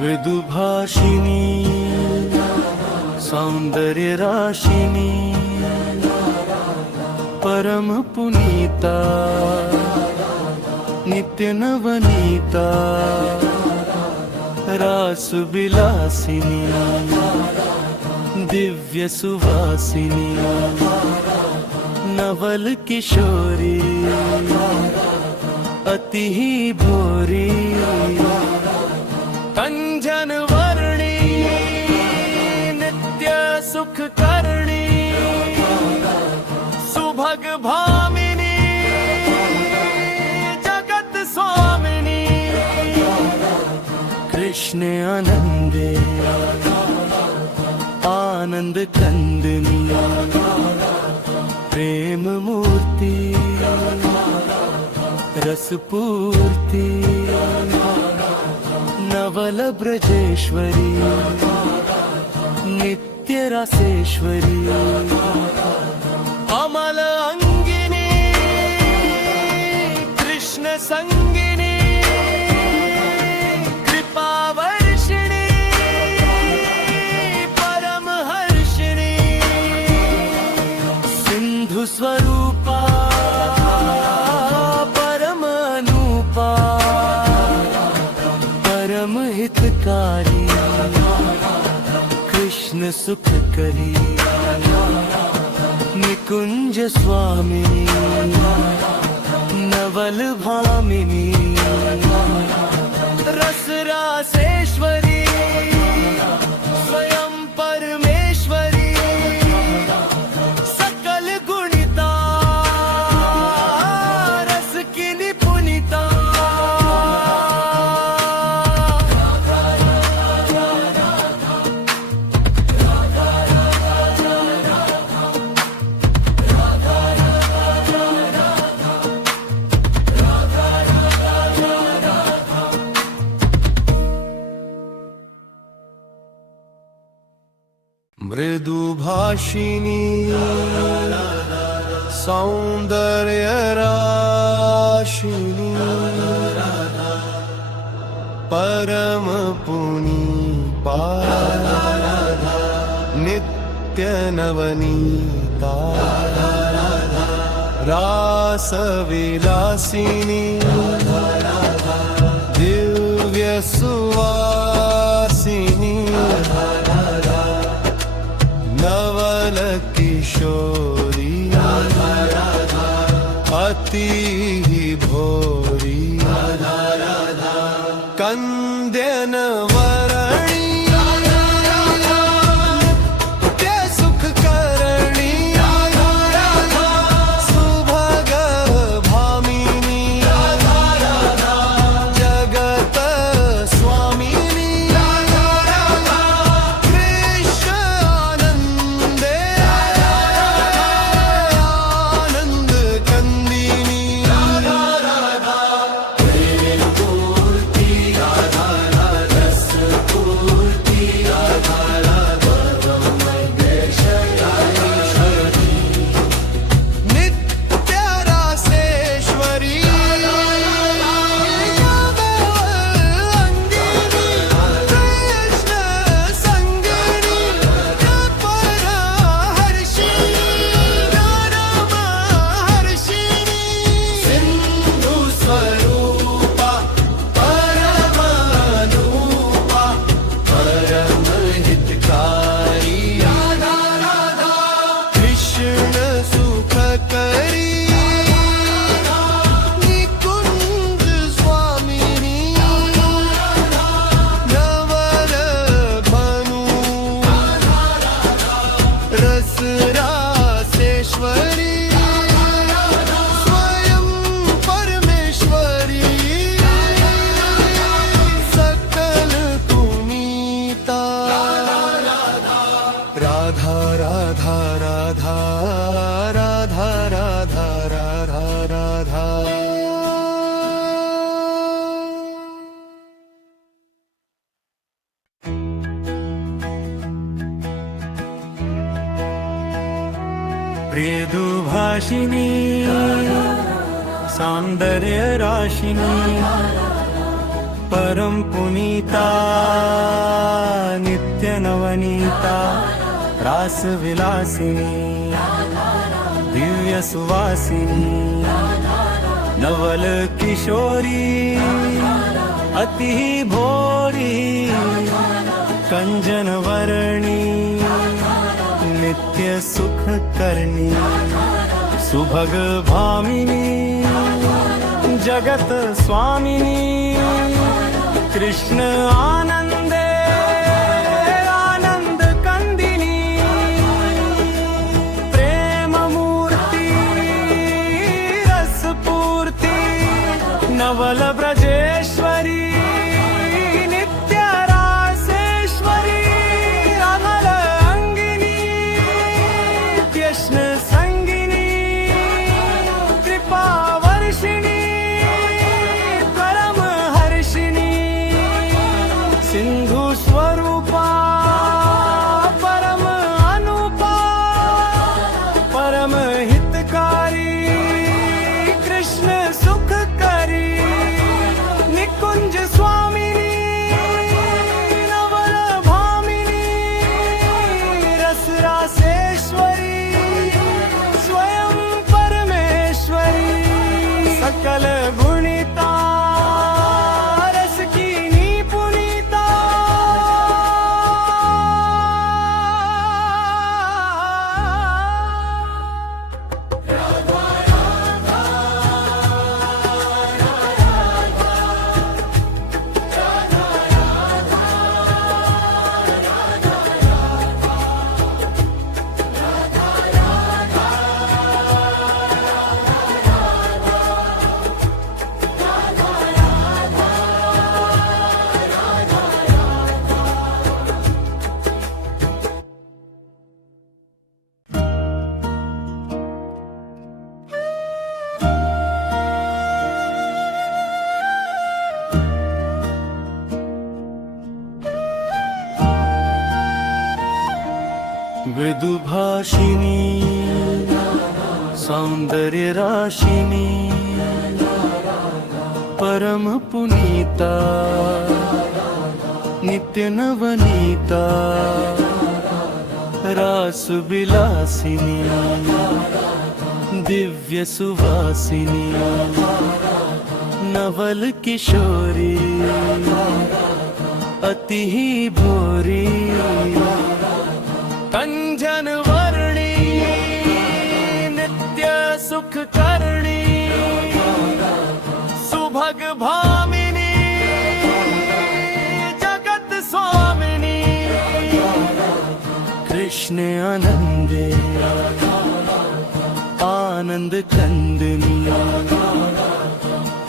मृदुभाषिणी सौंदर्य राशिनी परम पुनीता नित्य नवनीता रास विलासिनी दिव्य सुवासिनी नवल किशोरी अति ही भोरी कंचन वर्णी नित्य सुख करणी सुभग भामिनी जगत स्वामिनी कृष्ण आनंदे आनंद कंदनी प्रेम मूर्ति रसपूर्ति नवल ब्रजेश्वरी नित्य रासेश्वरी अमल अंगिनी कृष्ण संगिनी कृपा वर्षिणी परम हर्षिणी सिंधु स्वरूपा परम अनुपा परम हितकारी कृष्ण सुख करी निकुंज स्वामिनी नवल भामिनी रस रासेश्वरी स्वयं परमेश्वरी सकल गुणिता रस की निपुणिता मृदुभाषिणी सौंदर्य राशिनी परम पुनीता नित्य नवनीता रास विलासिनी दिव्य सुवासिनी नवल किशोरी अति ही भोरी कंदन वरणी नित्य सुख करणी सुभग भामिनी जगत स्वामिनी कृष्ण आनंदे आनंद कंदिनी नित्य रासेश्वरी अंगिनी कृष्ण संगिनी पर हर्षिणी परम हर्षिणी सिंधु स्वरूपा परम अनुपा परम हितकारी कृष्ण सुख करी निकुंज स्वामिनी नवल भनु रस रासेश्वरी स्वयं परमेश्वरी सकल पुनीता राधा राधा राधा राधा राधा राधा राधा मृदुभाषिणी सौंदर्य राशिनी परम पुनीता नित्य नवनीता रास विलासिनी दिव्य सुवासिनी नवल किशोरी अति भोरी कंजन वर्णी नित्य सुख करणी सुभग भामिनी जगत स्वामिनी कृष्ण आनंदे आनंद कंदिनी प्रेम मूर्ति रस पूर्ति नवल ब्रजेश्वरी नित्य रासेश्वरी अमल अंगिनी कृष्ण संगिनी कृपा वर्षिणी सिंधु स्वरूपा परम अनुपा परम हितकारी कृष्ण सुखकारी निकुंज स्वामिनी नवल भामिनी रस रासेश्वरी स्वयं परमेश्वरी सकल गुणिता मृदुभाषिणी सौंदर्य राशिनी परम पुनीता नित्य नवनीता रास विलासिनी दिव्य सुवासिनी नवल किशोरी अति भोरी कंजन वर्णी नित्य सुख करणी सुभग भामिनी जगत स्वामिनी कृष्ण आनंदे आनंद कंदिनी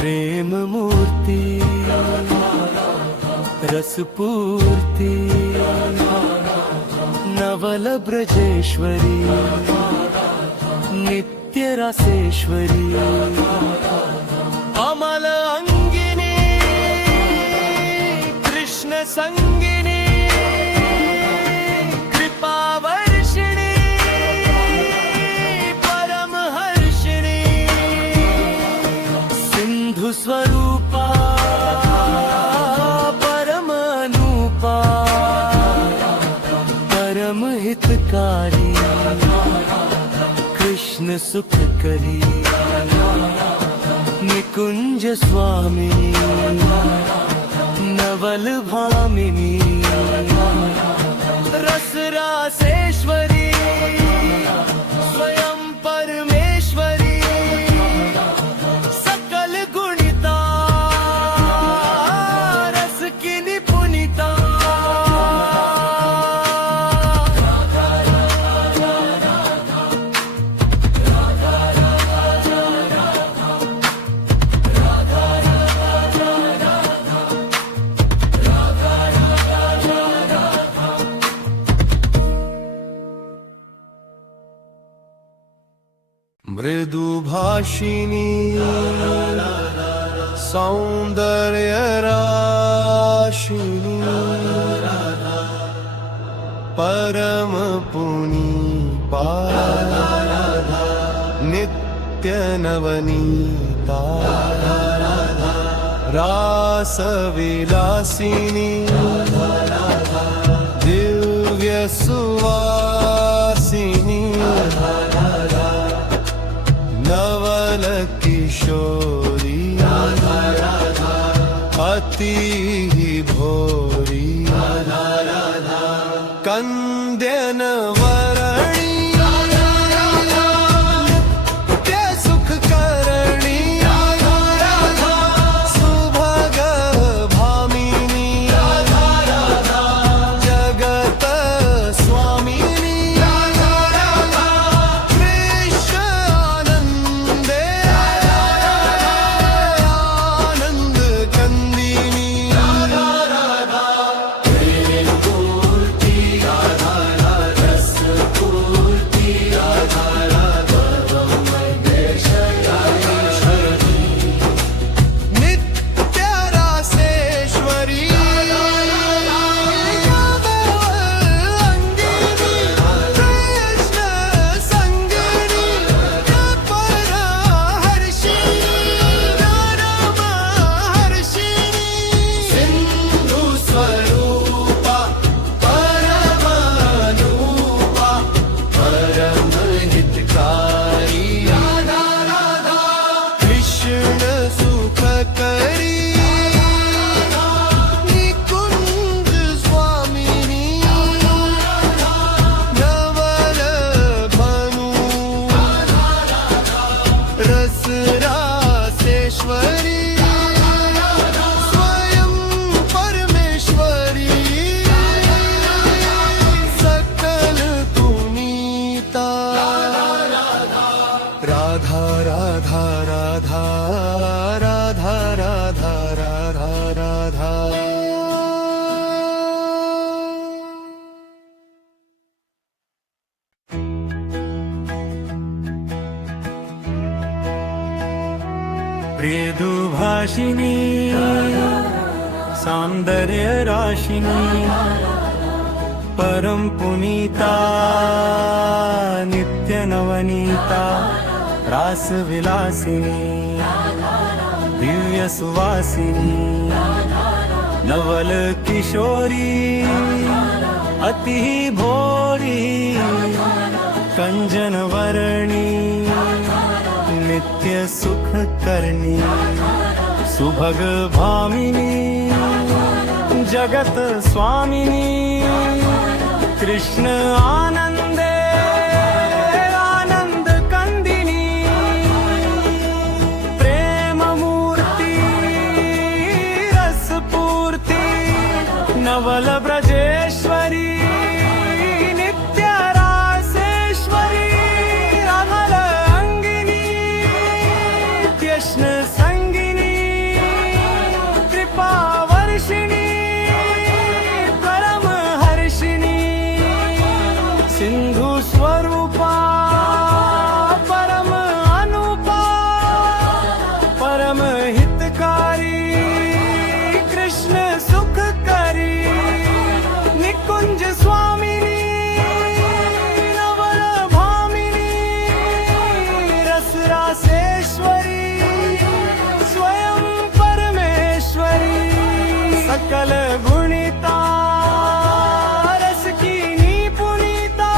प्रेम मूर्ति रस पूर्ति नवल ब्रजेश्वरी नित्य रासेश्वरी अमल अंगिनी कृष्ण संगिनी कृपा वर्षिणी परम हर्षिणी सिंधु स्वरूपा परम अनुपा परम हितकारी कृष्ण सुख करी निकुंज स्वामिनी नवल भामिनी रस रासेश्वरी स्वयं परमेश्वरी सकल गुणिता रस की निपुणिता मृदुभाषिणी सौंदर्य राशिनी परम पुनीता नित्य नवनीता रासविलासिनी दिव्य सुवासिनी नवल किशोरी अति भोरी कंद्यन वरणी नित्य सुख करणी सुभग भामिनी जगत स्वामिनी कृष्ण आनंदे आनंद कंदिनी नित्य रासेश्वरी अंगिनी कृष्ण संगिनी पर हर्षिणी राम हर्षिणी सिंधु स्वरूपा परमानुपा परम हितकारी कृष्ण सुख करी निकुंज स्वामिनी नवल भनु रस रासेश्वरी स्वयं परमेश्वरी सकल तुनीता राधा राधा राधा राधा राधा राधा राधा मृदुभाषिणी सौंदर्य राशिनी परम पुनीता नित्य नवनीता रास विलासिनी दिव्य सुवासिनी नवल किशोरी अति भोरी कंजन वरणी नित्य सुख करनी सुभग भामिनी जगत स्वामिनी कृष्ण आनंदे आनंद कंदिनी प्रेम मूर्ति रस पूर्ति नवल ब्रजेश्वरी नित्य रासेश्वरी रामल अंगिनी कृष्ण संगिनी कृपा वर्षिणी परम हर्षिणी सिंधु स्वरूपा परम अनुपा परम हितकारी कृष्ण सुख करी निकुंज स्वामिनी नवल भामिनी रस रासेश्वरी स्वयं परमेश्वरी सकल गुणिता रस की निपुणिता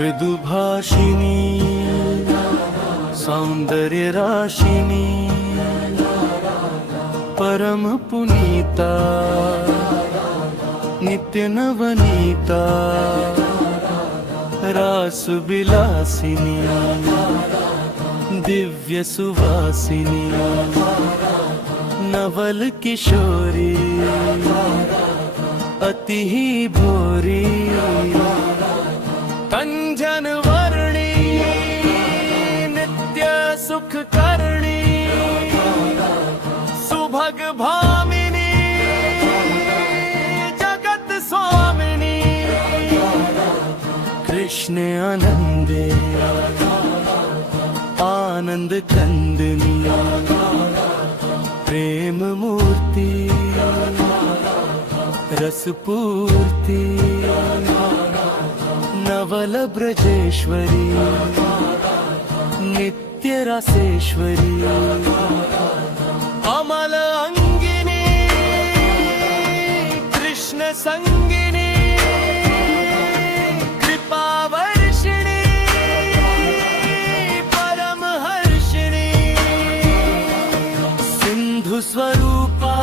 मृदुभाषिनी सौंदर्य राशिनी परम पुनीता नित्य नवनीता रास विलासिनी दिव्य सुवासिनी नवल किशोरी अति ही भोरी कंचन वर्णी नित्य सुख करणी सुभग भामिनी जगत स्वामिनी कृष्ण आनंदे आनंद कंदनी प्रेम मूर्ति रसपूर्ति नवल ब्रजेश्वरी नित्य रसेश्वरी अमल अंगिनी कृष्ण संगिनी कृपा वर्षिणी परम हर्षिणी सिंधु स्वरूपा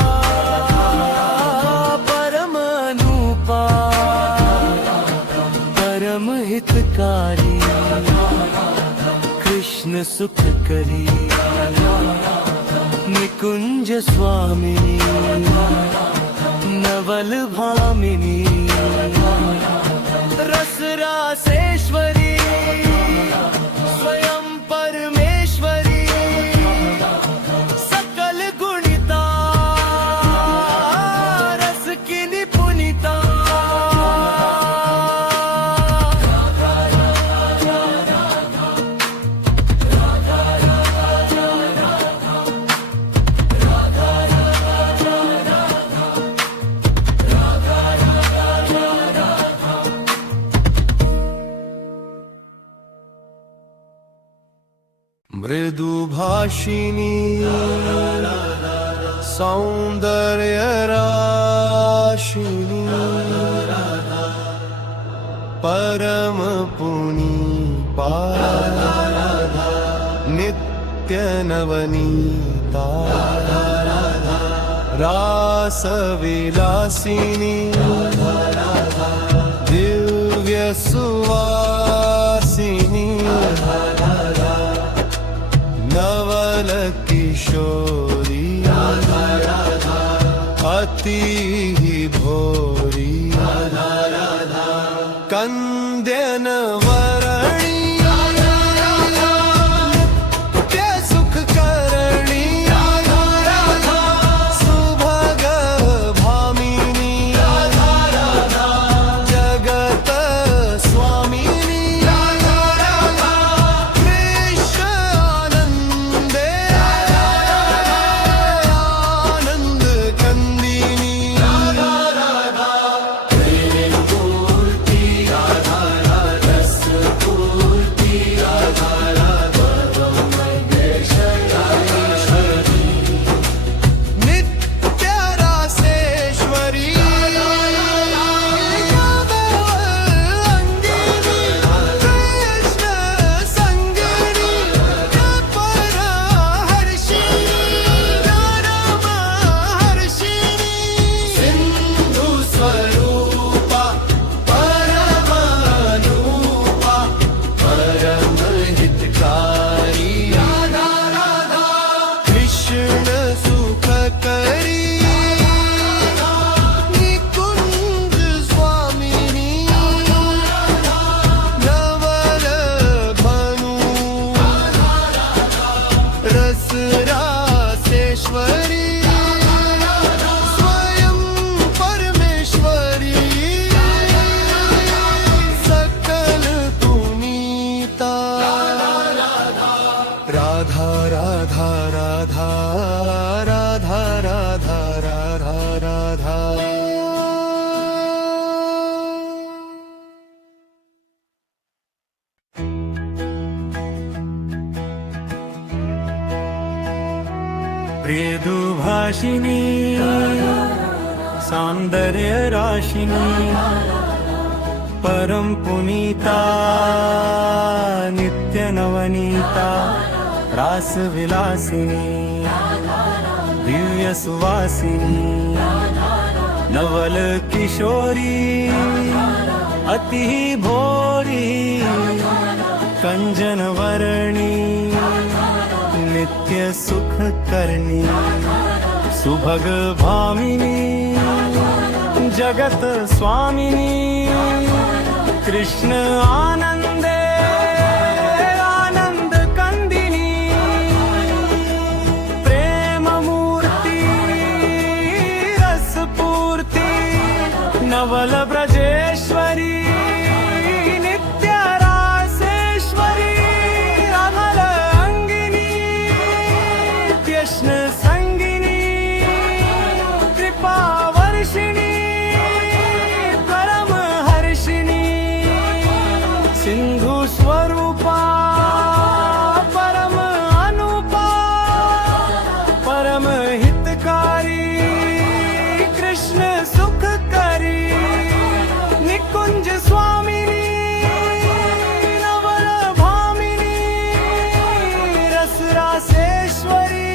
परम अनुपा परम हितकारी कृष्ण सुख करी निकुंज स्वामिनी नवल भामिनी रस रासेश्वरी स्वयं परमेश्वरी सकल गुणिता रस की निपुणिता मृदु भाषिणी सौंदर्य राशिनी परम पुनीता नित्य नवनीता रास विलासिनी दिव्य सुवासिनी नवल किशोरी अति ही भोरी कंदन वरणी नित्य सुख करणी सुभग भामिनी जगत स्वामिनी कृष्ण आनंदे आनंद कंदिनी नित्य रासेश्वरी अंगिनी कृष्ण संगिनी पर हर्षिणी परम हर्षिणी सिंधु स्वरूपा परम अनुपा परम हितकारी कृष्ण सुख करी निकुंज स्वामिनी नवल भनु रस रासेश्वरी स्वयं परमेश्वरी सकल पुनीता राधा राधा राधा राधा राधा राधा राधा प्रियदुभाषिणी सौंदर्य राशिनी परम पुनीता नित्य नवनीता रास विलासिनी दिव्य सुवासिनी नवल किशोरी अति भोरी कंजनवर्णी नित्य सुख करणी सुभग भामिनी जगत स्वामिनी कृष्ण आनंदे आनंद कंदिनी प्रेम मूर्ती रसपूर्ती नवल ब्रजेश्वरी नित्य रासेश्वरी अमल अंगिनी कृष्ण संगिनी कृपा वर्षिणी परम हर्षिणी सिंधु स्वरूपा परम अनुपा परम हितकारी कृष्ण सुखकारी निकुंज स्वामिनी नवल भामिनी रसरासेश्वरी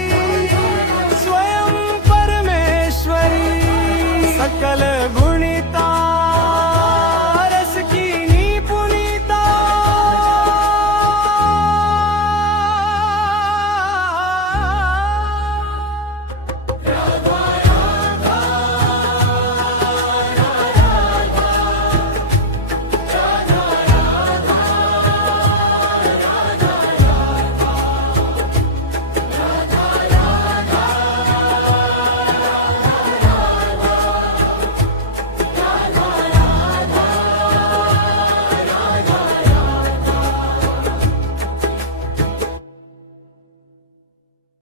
स्वयं परमेश्वरी सकल